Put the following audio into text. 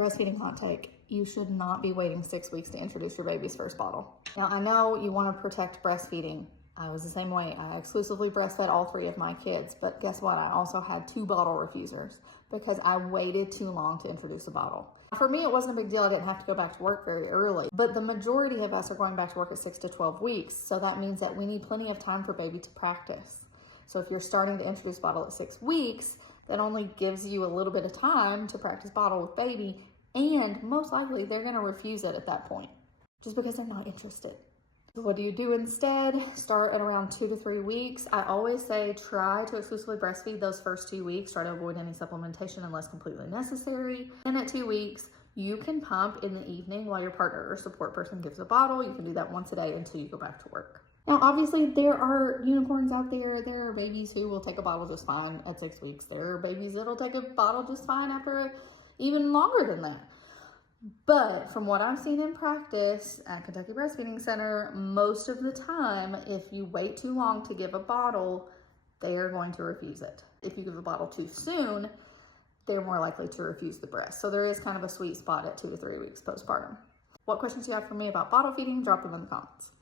Breastfeeding hot take. You should not be waiting 6 weeks to introduce your baby's first bottle. Now, I know you want to protect breastfeeding. I was the same way. I exclusively breastfed all 3 of my kids, but guess what? I also had 2 bottle refusers because I waited too long to introduce a bottle. For me, it wasn't a big deal. I didn't have to go back to work very early, but the majority of us are going back to work at 6 to 12 weeks. So that means that we need plenty of time for baby to practice. So if you're starting to introduce bottle at 6 weeks, that only gives you a little bit of time to practice bottle with baby, and most likely they're gonna refuse it at that point just because they're not interested. So what do you do instead? Start at around 2 to 3 weeks. I always say try to exclusively breastfeed those first 2 weeks. Try to avoid any supplementation unless completely necessary. And at 2 weeks, you can pump in the evening while your partner or support person gives a bottle. You can do that once a day until you go back to work. Now, obviously, there are unicorns out there. There are babies who will take a bottle just fine at 6 weeks. There are babies that'll take a bottle just fine after even longer than that. But from what I've seen in practice at Kentucky Breastfeeding Center, most of the time, if you wait too long to give a bottle, they are going to refuse it. If you give a bottle too soon, they're more likely to refuse the breast. So there is kind of a sweet spot at 2 to 3 weeks postpartum. What questions do you have for me about bottle feeding? Drop them in the comments.